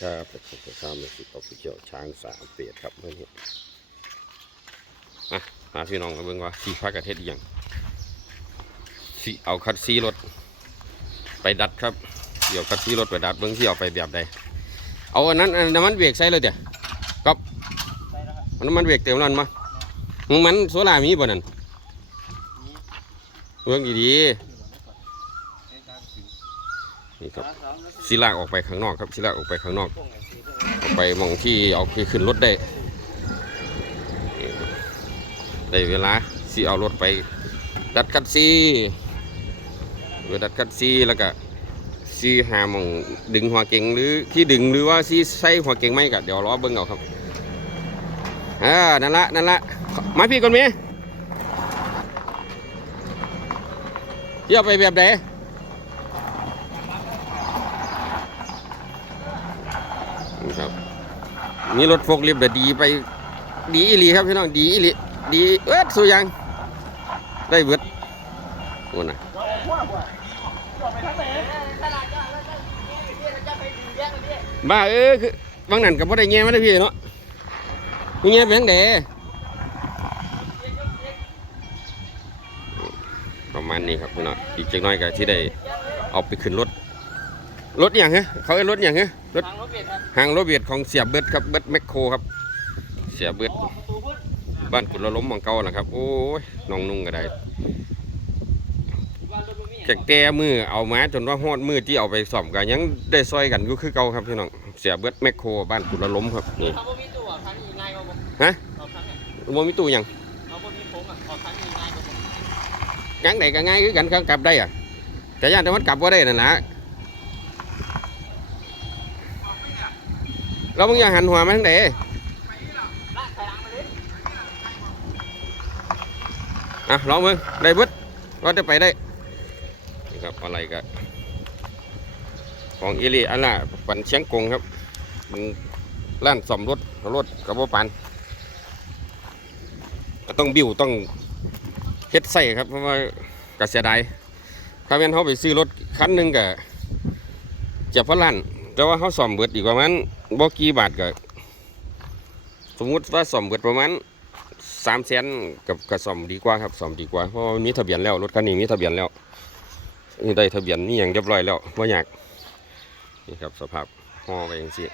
ครับเป็นสุดท้ายมาสิออฟฟิเชียลช้างสามเปียดครับเมื่อนี้อะหาพี่น้องมาเบิ่งว่าสีฟ้ากระเทศอย่างสีเอาคัดซีรถ ไปดัดครับ เดี๋ยวคัดซีรถไปดัดเบิ่งที่เอาไปแบบใด เอาอันนั้นอันน้ำมันเบรกใส่เลยเดี๋ยวก๊อปอาน้ำมันเบรกเต็มนั่นมามึงมันโซล่ามีบ่นั่นเบิ่งดีๆ นี่ครับสีลากออกไปข้างนอกครับสีลากออกไปข้างนอก ออกไปมองที่เอาไปขึ้นรถได้ได้เวลาสิเอารถไปดัดคัดซีเวลาดัดคัดซีแล้วก็ซีหามองดึงหัวเก่งหรือที่ดึงหรือว่าซีใส่หัวเก่งไหมก็เดี๋ยวรอเบิ่งเอาครับอ่านั่นละนั่นละมาพี่ก่อนเมียเที่ยไปแบบไหน ครับมีรถโฟกลิฟต์แต่ดีไปดีอีหลีครับพี่น้องดีอีหลีดีเอิดสู้ยังได้เบิดโอ้นะบ้าเออคือบางนั่นกับพ่ได้แง่มาได้พี่เนาะมีแง่เป็นทั้งเดประมาณนี้ครับพี่น้องอีกจักหน้อยก็ที่ได้เอาไปขึ้นรถ รถอย่างเหรอเขาเอ้ยรถอย่างเหรอรถทางรถเบียดครับหางรถเบียดของเสียเบิดครับเบิดแมคโครครับ เสียเบิดประตูพื้นบ้านกุดละล้มของเก่านะครับ โอ้ยน้องนุ่งก็ได้ว่ารถบ่มีแกแก้มือเอามาจนว่าฮอดมือที่เอาไปซ่อมกันยังได้ซอยกันอยู่คือเก่าครับพี่น้องเสียเบิดแมคโครบ้านกุดละล้มครับนี่ เขาบ่มีตู้อะครั้งนี้ง่ายกว่าบ่ฮะเอาครั้งเนี่ยบ่มีตู้หยังเขาบ่มีโค้งอะเอาครั้งนี้ง่ายกว่าบ่งั้งไหนก็ง่ายคือกันครับกลับได้อะแต่ย่านแต่มันกลับบ่ได้นั่นล่ะ เราเพิ่งอยากหันหัวมาทางไหนลากไปหลังเลยอะลองมึงได้เบิดว่าจะไปได้นี่ครับอะไรก็ของอิริอันน่ะปันเชียงกงครับ มันร้านซ่อมรถรถกับว่าปันก็ต้องบิวต้องเฮ็ดใส่ครับเพราะว่ากระเสียดายถ้าเป็นเขาไปซื้อรถคันหนึ่งก็เจ็บพันล้านแต่ว่าเขาซ่อมเบิดอีกประมาณ บ่กี่บาทก็สมมุติว่าซ่มเบิดประมาณสามแสนกับกระสอมดีกว่าครับสอมดีกว่าเพราะว่ามันมีทะเบียนแล้วรถคันนี้มีทะเบียนแล้วนี่ได้ทะเบียนนี่อย่างเรียบร้อยแล้วว่าอยากนี่ครับสภาพห่อไปอย่างสิ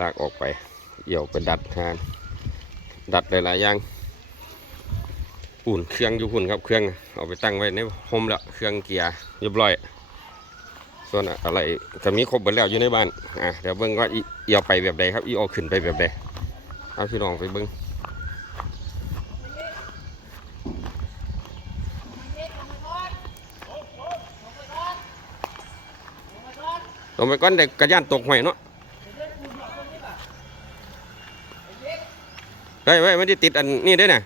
ลากออกไปเอี่ยวไปดัดทานดัดหลายๆอย่างอุ่นเครื่องอยู่หุ่นครับเครื่องเอาไปตั้งไว้ในโฮมแล้วเครื่องเกียร์เรียบร้อย ส่วนอะไรจะมีครบหมดแล้วอยู่ในบ้านอะเดี๋ยวเบิ่งว่าเอี่ยวไปแบบใดครับอีเอาขึ้นไปแบบใดเอาพี่น้องไปเบิ่งลงไปก้อนเด็กกระยานตกหอยเนาะเฮ้ยเฮ้ยมันได้ติดอันนี่ด้น่ะ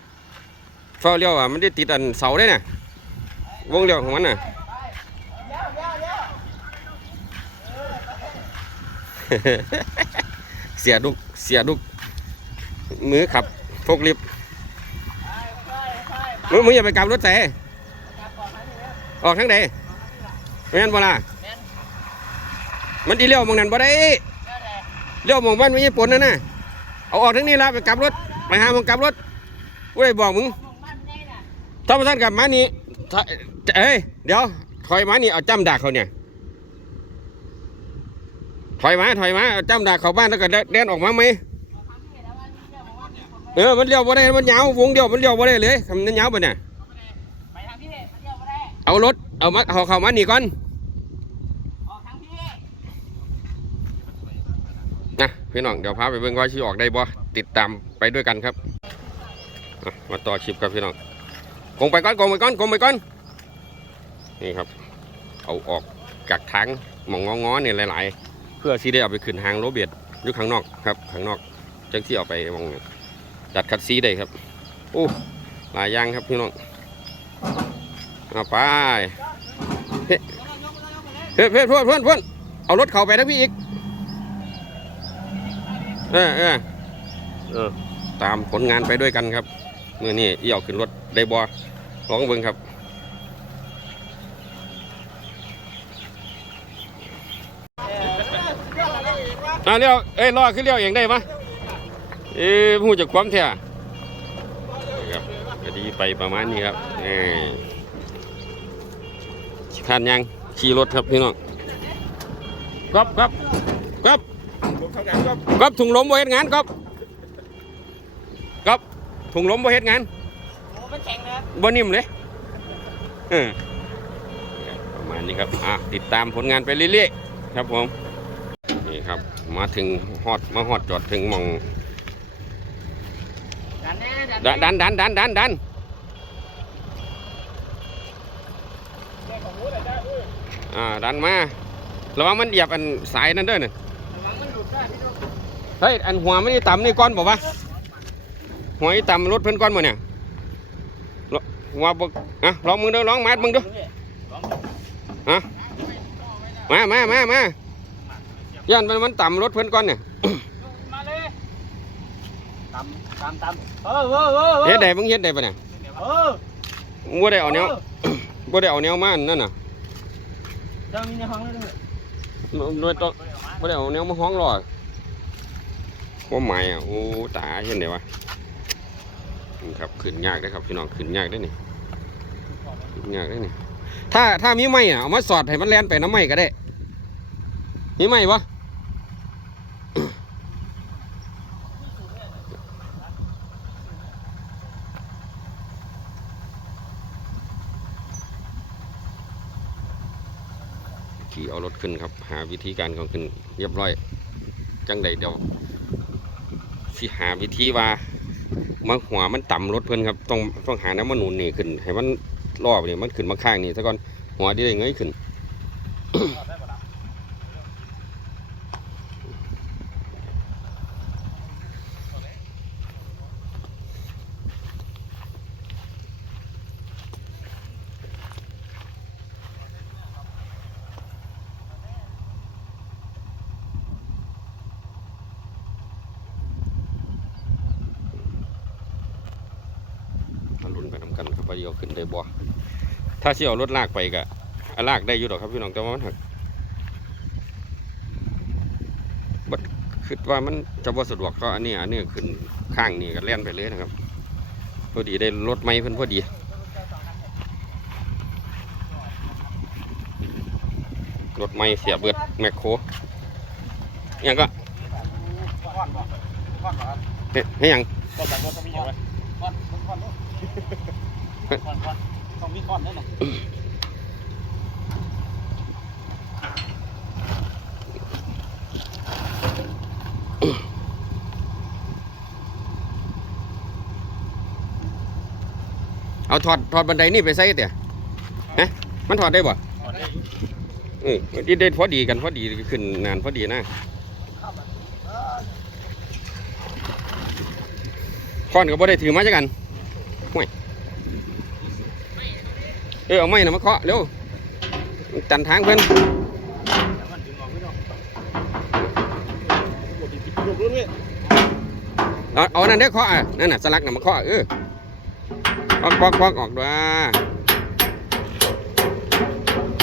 เฝ้าเลี้ยวอะมันได้ติดอันเสาได้น่ะวงเลี้ยวของมันน่ะ เสียดุกเสียดุก มือขับพกลิฟต์มึงมึงอย่าไปกลับรถใส่ออกทั้งใดไม่งั้นบ่ล่ะมันดีเลี้ยวหมองนั้นบ่ได้เลี้ยวหมองบ้านไม่ญี่ปุ่นนั่นน่ะเอาออกทั้งนี้ละไปกลับรถไปหาหมองกลับรถกูได้บอกมึงถ้าพระท่านกลับมานี่ถ้าเอ้ยเดี๋ยวถอยมานี่เอาจ้ำดากเขาเนี่ย ถอยมาถอยมาเอาจ้ำดาเขาบ้านแล้วก็เดินออกมาไหมเออมันเลี้ยวบ่ได้มันยาววงเดียวมันเลี้ยวบ่ได้เลยคำนั้นยาวปะเนี่ยไปทางพี่มันเลี้ยวบ่ได้เอารถเอามาเอาเข้ามานี่ก่อนนะพี่น้องเดี๋ยวพาไปเบิ่งว่าชีออกได้บ่ติดตามไปด้วยกันครับมาต่อคลิปครับพี่น้องกงไปก่อนกงไปก่อนกงไปก่อนนี่ครับ เอาออกจากทางหมองงอๆเนี่ยหลาย ๆ เพื่อที่ได้เอาไปขึ้นหางโรเบียดอยู่ข้างนอกครับข้างนอกจังที่เอาไปมองจัดคัดซีได้ครับโอ้หลายอย่างครับพี่น้องเอาไปเฮ้ยเพื่อนเพื่อนเพื่อนเพื่อนเอารถเข้าไปนะพี่อีกเออเออเออตามผลงานไปด้วยกันครับเมื่อนี้อีเอาขึ้นรถได้บอลองเบิ่งครับ อ่าเลี้ยวเอ้ยรอขึ้นเลี้ยวเองได้ปะเอ้ยผู้จักความแท้ครับก็ดีไปประมาณนี้ครับเอ้ยขันยังขี่รถครับพี่น้องก๊อบก๊อบก๊อบก๊อบถุงลมบ่เฮ็ดงานก๊อบก๊อบถุงลมบ่เฮ็ดงานโอ้มันแข็งนะครับบ่นิ่มเลยเออประมาณนี้ครับอะติดตามผลงานไปเรื่อยๆครับผมนี่ ครับ มาถึงฮอดมาฮอดจอดถึงหมองดันแน่ดันดันดันดันดันดันอ่าดันมาระวังมันเหยียบอันสายนั่นเด้อน่ะระวังมันหลุดได้พี่น้องเฮ้ยอันหัวมันนี่ต่ำนี่ก้อนบอกว่าหัวนี่ต่ำรถเพิ่นก้อนบ่เนี่ยลหัวบกอะลองมึงเด้อลองมาดมึงเด้ออะมามามามา ย้อนมันมันต่ำรถเพิ่นก้อนเนี่ยมาเลยตำตำตำเออเออเออเฮ็ดได้มึงเฮ็ดได้ปะเนี่ยเออมึงบ่ได้เอาแนวบ่ได้เอาแนวมาอันนั่นน่ะเจ้ามีในห้องด้วยโดยต้องบ่ได้เอาแนวมาห้องรอความหมายอะโอ้ตาเห็นได้วะนี่ครับขึ้นยากได้อครับพี่น้องขึ้นยากได้อนี่ขึ้นยากได้อนี่ถ้าถ้ามีไม้อะเอามาสอดให้มันแล่นไปน้ำไม้ก็ได้มีไม้ปะ ขึ้นครับ หาวิธีการของขึ้นเรียบร้อย จังใดเดี๋ยวสิหาวิธีว่ามันหัวมันต่ำรถเพิ่นครับต้องต้องหาน้ำมันหนุนนี่ขึ้น ให้มันรอบนี่มันขึ้นมาข้างนี่ซะก่อนหัวดีได้เงยขึ้น มาลุ้นไปนำกันครับว่า เดียวขึ้นได้บ่ถ้าเสิเอรถลากไปก็อะลากได้อยู่ดอกครับพี่น้องแต่ว่ามันหักบัดคิดว่ามันจะบ่สะดวกก็อันนี้อันนี้ขึ้นข้างนี่ก็แล่นไปเลยนะครับพอดีได้รถไม้เพิ่นพอดีรถไม้เสียเบิดแมคโครอิหยังก็ก้อนบ่ก้อนบ่เฮ็ดให้ยัง ก้อนแบบรถต้องมีอย่างไรก้อนก้อนก้อนก้อนต้องมีก้อนด้วยนะเอาถอดถอดบันไดนี่ไปใส่เตี่ยฮะมันถอดได้บ่เออมันที่ได้พอดีกันพอดีขึ้นนานพอดีนะค้อนก็บ่ได้ถือมาจักกันห่วย เออเอาไม้นะมาเคาะเร็วตันทางเพิ่นเอาเอานั่นเด้อเคาะอะนั่นน่ะสลักน่ะมาเคาะเออควักควักควักออกด้วย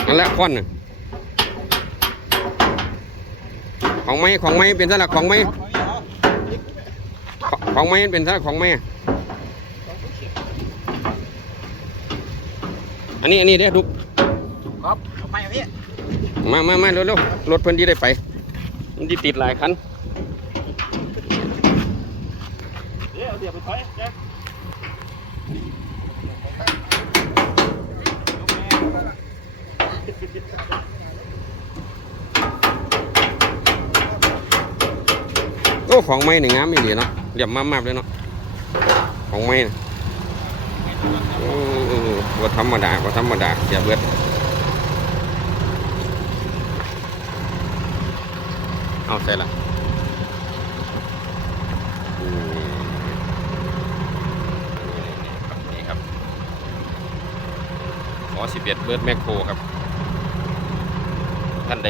นั่นแหละควันน่ะของไม้ของไม้เป็นสลักของไม้ของไม้เป็นสลักของไม้ อันนี้อันนี้เด้อดุกครับไปพี่มามามาเร็วเร็วรถเพิ่นดีได้ไป มันดีติดหลายคันเดี๋ยวเดี๋ยวไปถอยแจ๊คโอ้ของไม้นี่งามอีหลีเนาะเรียบมากๆเลยเนาะของไม้น่ะโอ้ ว่าธรรมดาว่าธรรมดาเสียเบิดเอาใส่ละอืมนี่ครับขอสิบเอ็ดเบิร์ดแมคโครครับ ท่านใด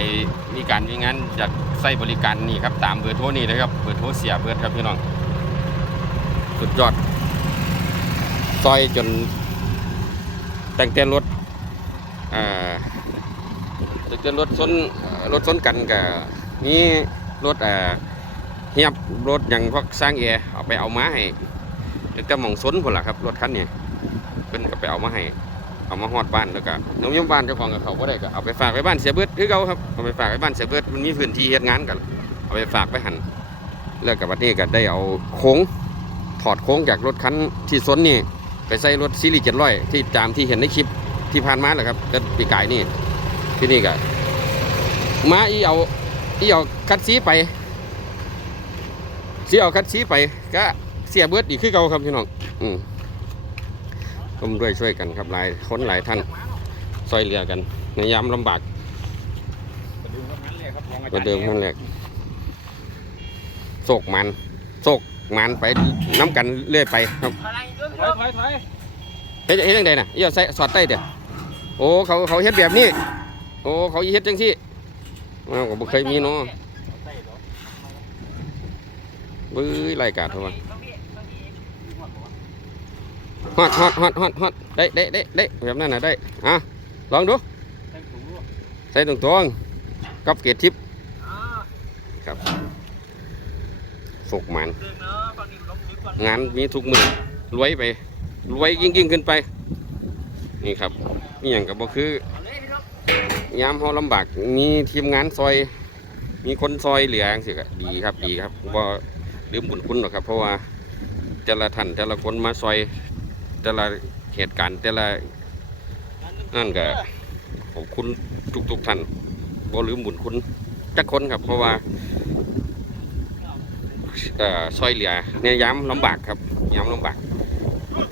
มีการมีงานอยากใส่บริการนี่ครับ ตามเบอร์โทรนี่นะครับ เบอร์โทรเสียเบิร์ดครับพี่น้อง สุดยอด ซอยจน ต่งเต้นรถอ่าแต่งเต้นรถส้นเอ่อรถส้นกันกับมีรถเอ่อเฮียบรถอย่างพวกสร้างแอร์เอาไปเอามาให้แล้วก็หมองสนพุ่นล่ะครับรถคันนี้เพิ่นก็ไปเอามาให้เอามาฮอดบ้านแล้วก็น้องยมบ้านเจ้าของกับเขาบ่ได้ก็เอาไปฝากไว้บ้านเสียเบิดคือเก่าครับเอาไปฝากไว้บ้านเสียเบิดมันมีพื้นที่เฮ็ดงานกันเอาไปฝากไว้หั่นแล้วก็บัดนี้ก็ได้เอาโค้งถอดโค้งจากรถคันที่สนนี่ ไปใส่รถซีรีส์700ที่ตามที่เห็นในคลิปที่ผ่านมาแหละครับแต่ปีกายนี่ที่นี่ก็มาอีเอาที่เอาคัดซีไปที่เอาคัดซีไปก็เสียเบิดอีกคือเก่าครับพี่น้องอืมร่วมด้วยช่วยกันครับหลายคนหลายท่านซอยเหลือกัน ในยามลำบากประเดิมครับนั้นเลยครับของอาจารย์กว่าเดิมนั่นแหละโศกมันโศก มันไปน้ำกันเรื่อยไปครับถอยถอยถอยเฮ็ดเฮ็ดยังไงน่ะเอี่ยใส่สอดใต้เด้อโอ้เขาเขาเฮ็ดแบบนี้โอ้เขาเฮ็ดจังซี่อ้าวก็บ่เคยมีเนาะบื้อรายการเท่าว่าฮอดฮอดฮอดฮอดฮอดได้ได้ได้ได้แบบนั้นน่ะได้อะลองดูใส่ตรงตรงๆกับเกียรติทิพย์ครับ ฝกมันงานมีทุกมือรวยไปรวยยิ่งยิ่งขึ้นไป นี่ครับนี่อย่างกับบ่คือยามเขาลำบากมีทีมงานซอย มีคนซอยเหลือจังสิกดีครับดีครับบ่ลืมบุญคุณหรอกครับ เพราะว่าแต่ละท่านแต่ละคนมาซอยแต่ละเหตุการณ์แต่ละนั่นก็ขอบคุณทุกๆท่านบ่ลืมบุญคุณจักคนครับ เพราะว่า เอ่อซอยเหลือเนี่ยย้ำลำบากครับย้ำลำบาก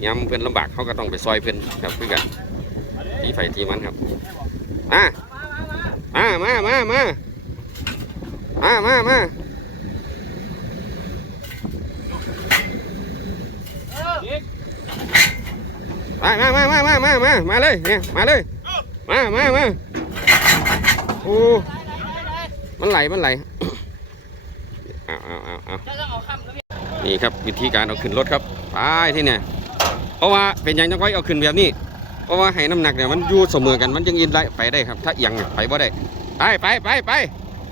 ย้ำเพื่อนลำบากเขาก็ต้องไปซอยเพื่อนครับเพื่อกันที่ไฟที่มันครับมามามามามามามามามามามามามามามามาเลยเนี่ยมาเลยมามามาโอ้มันไหลมันไหล เอาเอาเอาเอานี่ครับวิธีการเอาขึ้นรถครับไปที่เนี่ยเพราะว่าเป็นอย่างจังไว้เอาขึ้นแบบนี้ เพราะว่าให้น้ำหนักเนี่ยมันอยู่เสมอกันมันจึงยินได้ไปได้ครับ ถ้าเอียงเนี่ยไปบ่ได้ไปไปไปไป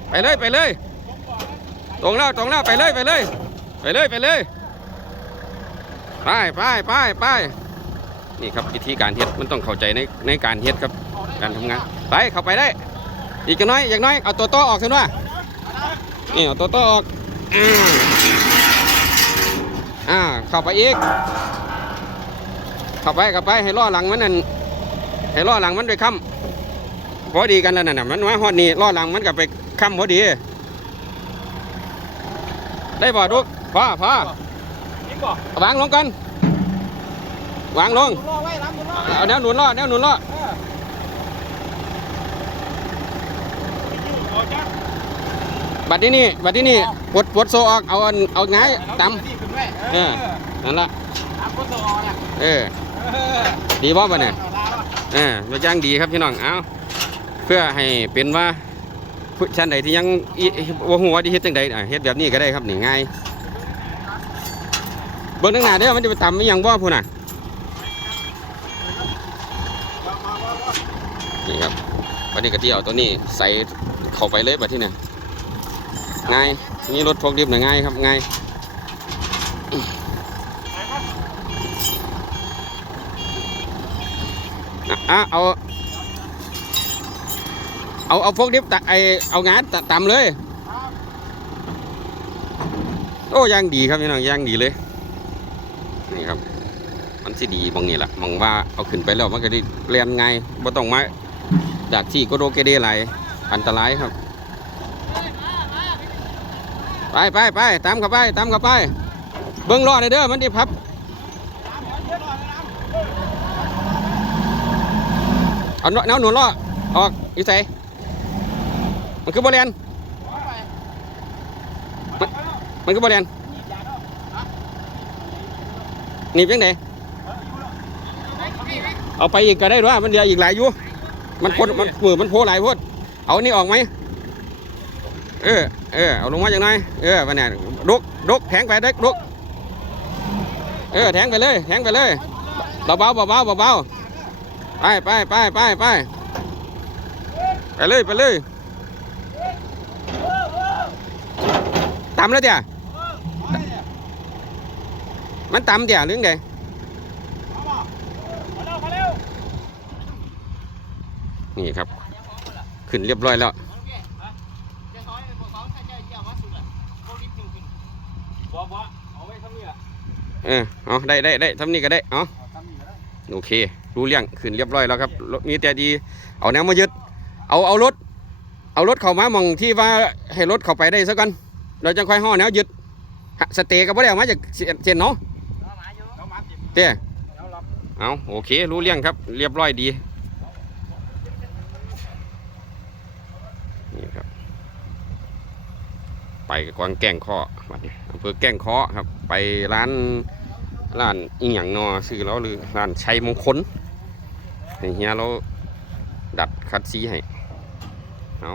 ไปเลยไปเลยตรงแล้วตรงแล้วไปเลยไปเลย ไปเลยไปเลยไปไปไปไปนี่ครับวิธีการเฮ็ดมันต้องเข้าใจในในการเฮ็ดครับการทำงานไปเข้าไปได้ อีกจักหน้อยอย่างน้อยเอาตัวโตออกเถอะว่านี่เอาตัวโตออก อ่าอ่าเข้าไปอีกเข้าไปเข้าไปให้ล้อหลังมันนั่นให้ล้อหลังมันไปค้ำพอดีกันแล้วนั่นน่ะมันว่าฮอดนี่ล้อหลังมันก็ไปค้ำพอดี ได้บ่ลูกพ่อพ่อยิงบ่วางลงกันวางลงรอไว้รับรอเอาแนวหนุนล้อแนวหนุนล้อออกจ้า บัดนี้นี่บัดนี้นี่ปลดปลดโซออกเอาอันเอาไงายตที่ขึ้นไว้เออนั่นละตามคนตัวออกเนี่ยเออดีบ่บ่เนี่ยเออมาจ้างดีครับพี่น้องเอาเพื่อให้เป็นว่าผู้ชั้นใดที่ยังอิว่าหัวที่เฮ็ดจังใดเฮ็ดแบบนี้ก็ได้ครับนี่ง่ายเบิ่งทางหน้าเด้อมันจะไปตำไม่ยังบ่พุ่นน่ะนี่ครับวันนี้กะที่เอาตัวนี้ใส่เข้าไปเลยบัดที่เนี่ย ง่ายนี่รถพกดิบน่ะง่ายครับง่ายอะเอา เอา เอาพวกดิบตะไอเอางานตะต่ำเลย โอ้ย่างดีครับพี่น้องย่างดีเลย นี่ครับ มันสิดีบางนี่แหละมองว่าเอาขึ้นไปแล้วมันก็ได้เรียนไงบ่ต้องมาจากที่ก็โดเกเดไหลอันตรายครับ ไปไปไปตามเข้าไปตามเข้าไป เบิ้งรอดเด้อมันดีพับเอาแนวหนุนล้อออกอีใส่มันคือบอลเลนมันคือบอลเลนหนีบยังไงเอาไปอีกก็ได้ด้วยมันเดียวอีกหลายอยู่มันพ้นมันมือมันโผล่หลายพดเอานี่ออกไหมเออ เออเอาลงมาจากไหนเออวันนี้ดุกดุกแทงไปเด็กดุกเออแทงไปเลยแทงไปเลยเบาเบาเบาเบาเบาๆไปไปไปไปไปไปเลยไปเลยต่ำแล้วเดียมันต่ำเดี๋ยเรื่องนี่ครับ ขึ้นเรียบร้อยแล้ว บ่บ่เอาไว้ทำนี่ล่ะ เออเอาได้ได้ได้ทำนี่ก็ได้เอาเอโอเครู้เรื่องขึ้นเรียบร้อยแล้วครับรถมีแต่ดีเอาแนวมายึดเอาเอารถ เอารถเข้ามามองที่ว่าให้รถเข้าไปได้ซะก่อนเราจะค่อยห่อแนวยึดสเตย์ก็บ่ได้เอามาจากเส้นเนเนาะเต้เอาโอเครู้เรื่องครับ เรียบร้อยดีนี่ครับไปกวางแก้งเคอบัดนี้อำเภอแก้งเคอครับ ไปร้าน ร้านอีหยังนอซื้อแล้วหรือร้านชัยมงคลเฮียเราดัดคัดซีให้เอา